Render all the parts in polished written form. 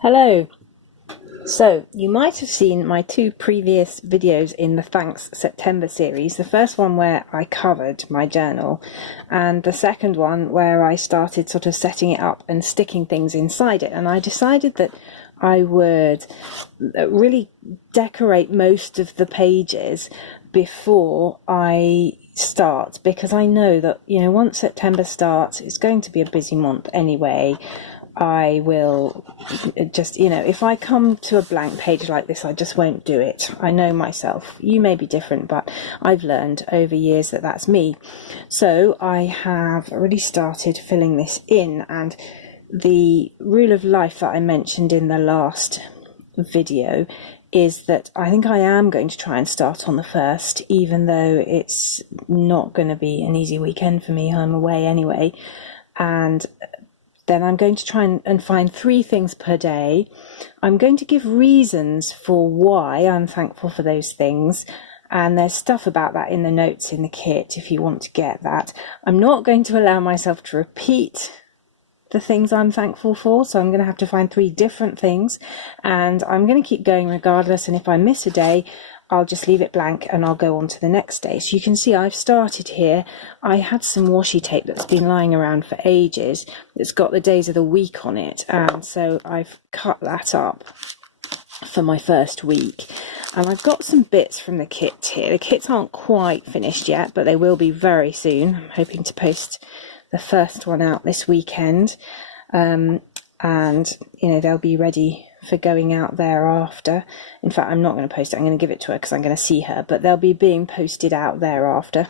Hello. So you might have seen my two previous videos in the Thanks September series. The first one where I covered my journal, and the second one where I started sort of setting it up and sticking things inside it. And I decided that I would really decorate most of the pages before I start, because I know that, once September starts, it's going to be a busy month anyway. I will just, if I come to a blank page like this, I just won't do it. I know myself. You may be different, but I've learned over years that that's me. So I have already started filling this in, and the rule of life that I mentioned in the last video is that I think I am going to try and start on the 1st, even though it's not going to be an easy weekend for me. I'm away anyway. And then I'm going to try and find 3 things per day. I'm going to give reasons for why I'm thankful for those things. And there's stuff about that in the notes in the kit if you want to get that. I'm not going to allow myself to repeat the things I'm thankful for. So I'm going to have to find 3 different things. And I'm going to keep going regardless. And if I miss a day, I'll just leave it blank and I'll go on to the next day. So you can see I've started here. I had some washi tape that's been lying around for ages. It's got the days of the week on it. And so I've cut that up for my first week. And I've got some bits from the kit here. The kits aren't quite finished yet, but they will be very soon. I'm hoping to post the first one out this weekend. And, they'll be ready for going out thereafter. In fact, I'm not going to post it. I'm going to give it to her because I'm going to see her, but they'll be being posted out thereafter.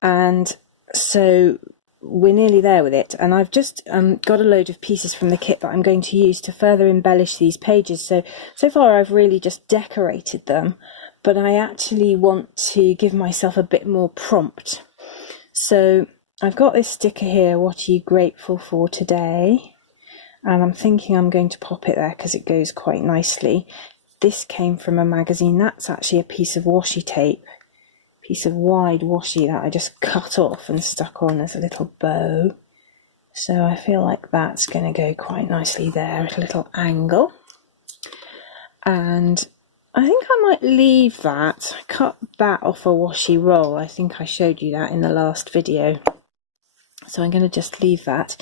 And so we're nearly there with it. And I've just got a load of pieces from the kit that I'm going to use to further embellish these pages. So far I've really just decorated them, but I actually want to give myself a bit more prompt. So I've got this sticker here, what are you grateful for today? And I'm thinking I'm going to pop it there because it goes quite nicely. This came from a magazine. That's actually a piece of washi tape, piece of wide washi that I just cut off and stuck on as a little bow. So I feel like that's going to go quite nicely there at a little angle. And I think I might leave that, cut that off a washi roll. I think I showed you that in the last video. So I'm going to just leave that.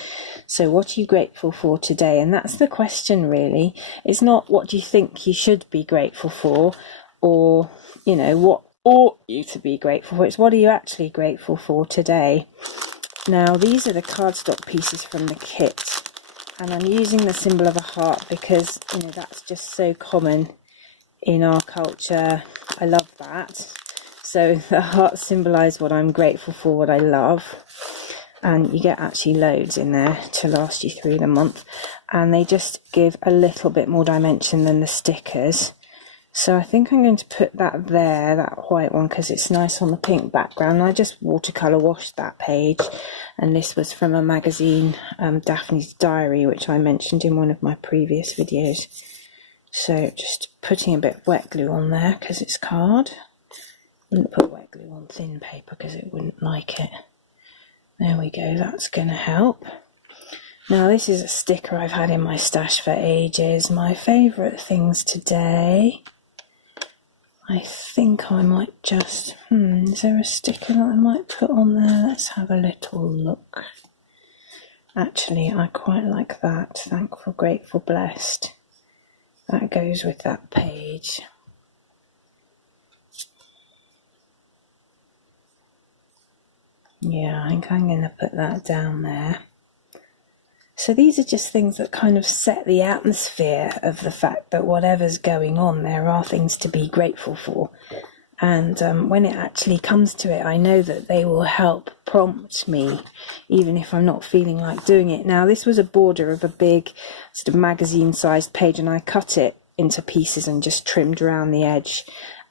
So what are you grateful for today? And that's the question, really. It's not what do you think you should be grateful for, or, what ought you to be grateful for. It's what are you actually grateful for today? Now, these are the cardstock pieces from the kit. And I'm using the symbol of a heart because, that's just so common in our culture. I love that. So the heart symbolise what I'm grateful for, what I love. And you get actually loads in there to last you through the month, and they just give a little bit more dimension than the stickers. So I think I'm going to put that there, that white one, because it's nice on the pink background. I just watercolour washed that page, and this was from a magazine, Daphne's Diary, which I mentioned in one of my previous videos. So just putting a bit of wet glue on there because it's card. I wouldn't put wet glue on thin paper because it wouldn't like it. There we go, that's going to help. Now this is a sticker I've had in my stash for ages. My favourite things today. I think I might just, is there a sticker that I might put on there? Let's have a little look. Actually, I quite like that. Thankful, grateful, blessed. That goes with that page. Yeah, I think I'm going to put that down there. So these are just things that kind of set the atmosphere of the fact that whatever's going on, there are things to be grateful for. And when it actually comes to it, I know that they will help prompt me, even if I'm not feeling like doing it. Now, this was a border of a big sort of magazine-sized page, and I cut it into pieces and just trimmed around the edge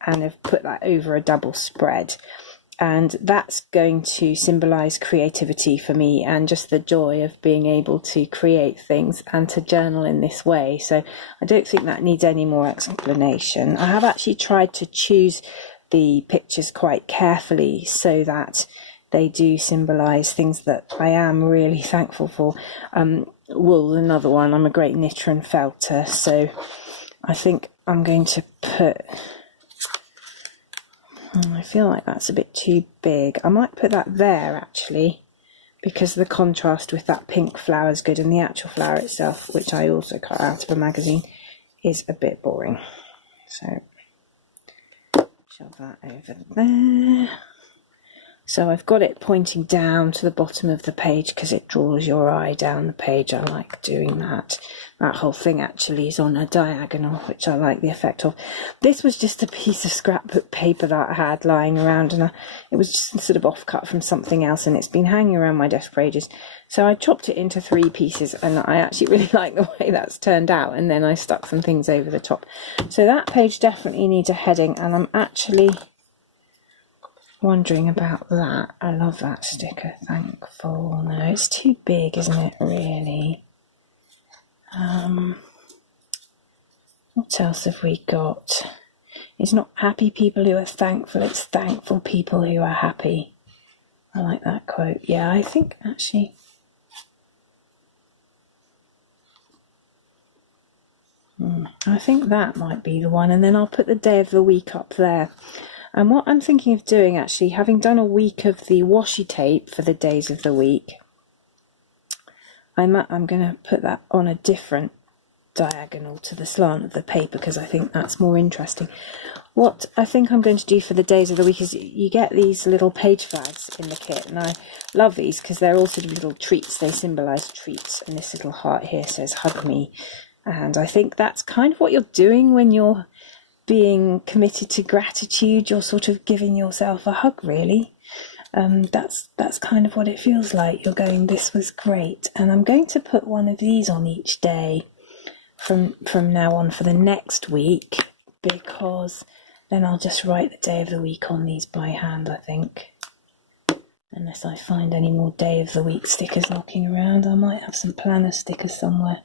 and have put that over a double spread. And that's going to symbolise creativity for me and just the joy of being able to create things and to journal in this way. So I don't think that needs any more explanation. I have actually tried to choose the pictures quite carefully so that they do symbolise things that I am really thankful for. wool, another one. I'm a great knitter and felter, so I think I'm going to put, I feel like that's a bit too big. I might put that there actually, because the contrast with that pink flower is good, and the actual flower itself, which I also cut out of a magazine, is a bit boring. So shove that over there. So I've got it pointing down to the bottom of the page because it draws your eye down the page. I like doing that. That whole thing actually is on a diagonal, which I like the effect of. This was just a piece of scrapbook paper that I had lying around, and it was just sort of offcut from something else, and it's been hanging around my desk for ages. So I chopped it into 3 pieces, and I actually really like the way that's turned out, and then I stuck some things over the top. So that page definitely needs a heading, and I'm actually wondering about that. I love that sticker, thankful. No, it's too big, isn't it, really? What else have we got? It's not happy people who are thankful, it's thankful people who are happy. I like that quote. Yeah, I think actually I think that might be the one, and then I'll put the day of the week up there. And what I'm thinking of doing, actually, having done a week of the washi tape for the days of the week, I'm going to put that on a different diagonal to the slant of the paper, because I think that's more interesting. What I think I'm going to do for the days of the week is you get these little page flags in the kit, and I love these because they're all sort of little treats. They symbolise treats, and this little heart here says hug me, and I think that's kind of what you're doing when you're being committed to gratitude. You're sort of giving yourself a hug, really. That's kind of what it feels like. You're going, this was great. And I'm going to put one of these on each day from now on for the next week, because then I'll just write the day of the week on these by hand, I think. Unless I find any more day of the week stickers knocking around, I might have some planner stickers somewhere.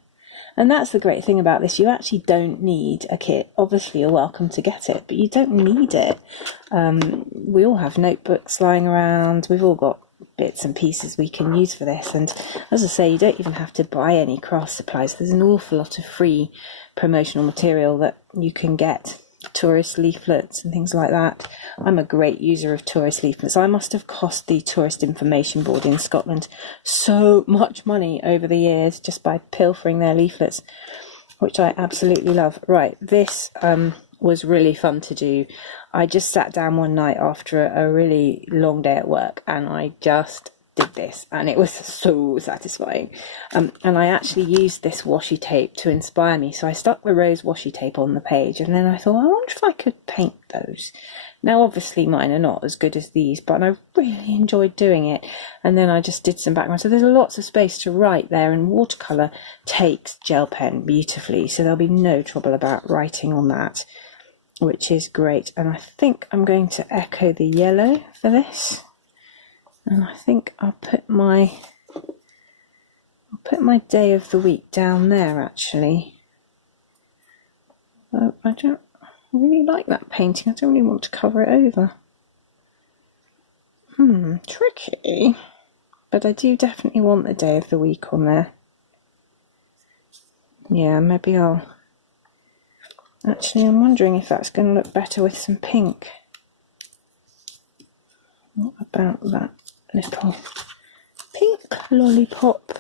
And that's the great thing about this. You actually don't need a kit. Obviously, you're welcome to get it, but you don't need it. We all have notebooks lying around. We've all got bits and pieces we can use for this. And as I say, you don't even have to buy any craft supplies. There's an awful lot of free promotional material that you can get. Tourist leaflets and things like that. I'm a great user of tourist leaflets. I must have cost the Tourist Information Board in Scotland so much money over the years just by pilfering their leaflets, which I absolutely love. Right, this was really fun to do. I just sat down one night after a really long day at work, and I just did this, and it was so satisfying. And I actually used this washi tape to inspire me. So I stuck the rose washi tape on the page, and then I thought, I wonder if I could paint those. Now, obviously, mine are not as good as these, but I really enjoyed doing it. And then I just did some background. So there's lots of space to write there, and watercolour takes gel pen beautifully. So there'll be no trouble about writing on that, which is great. And I think I'm going to echo the yellow for this. And I think I'll put my day of the week down there, actually. I don't really like that painting. I don't really want to cover it over. Tricky. But I do definitely want the day of the week on there. Yeah, maybe I'll... Actually, I'm wondering if that's going to look better with some pink. What about that little pink lollipop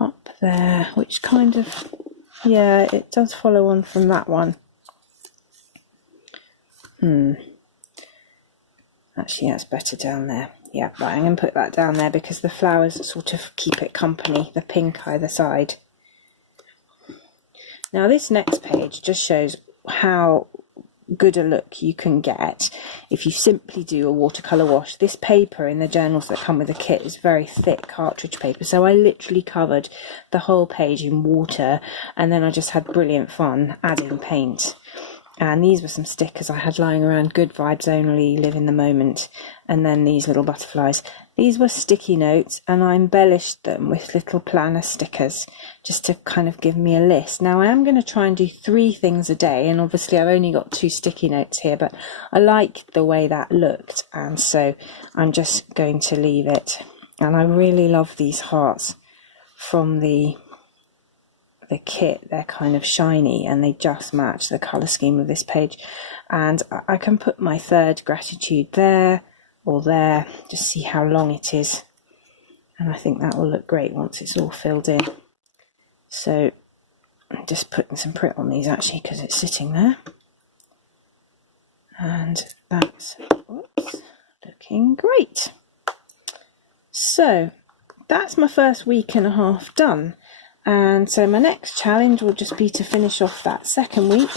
up there, which kind of, yeah, it does follow on from that one. Actually, that's better down there. Yeah, right, I'm going to put that down there because the flowers sort of keep it company, the pink either side. Now this next page just shows how good a look you can get if you simply do a watercolour wash. This paper in the journals that come with the kit is very thick cartridge paper, so I literally covered the whole page in water, and then I just had brilliant fun adding paint. And these were some stickers I had lying around: good vibes only, live in the moment, and then these little butterflies. These were sticky notes, and I embellished them with little planner stickers just to kind of give me a list. Now I am going to try and do 3 things a day, and obviously I've only got 2 sticky notes here, but I liked the way that looked, and so I'm just going to leave it. And I really love these hearts from the kit. They're kind of shiny and they just match the colour scheme of this page. And I can put my third gratitude there or there, just see how long it is. And I think that will look great once it's all filled in. So I'm just putting some print on these actually because it's sitting there. And that's looking great. So that's my first week and a half done. And so my next challenge will just be to finish off that second week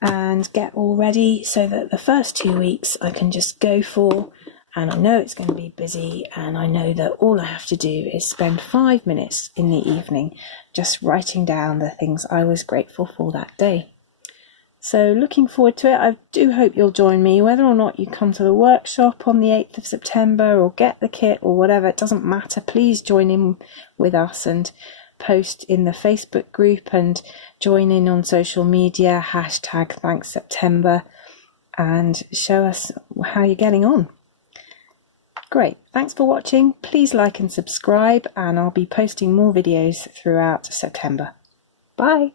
and get all ready so that the first 2 weeks I can just go for, and I know it's going to be busy, and I know that all I have to do is spend 5 minutes in the evening just writing down the things I was grateful for that day. So looking forward to it. I do hope you'll join me, whether or not you come to the workshop on the 8th of September or get the kit or whatever, it doesn't matter. Please join in with us and post in the Facebook group and join in on social media, #ThanksSeptember, and show us how you're getting on. Great, thanks for watching. Please like and subscribe, and I'll be posting more videos throughout September. Bye.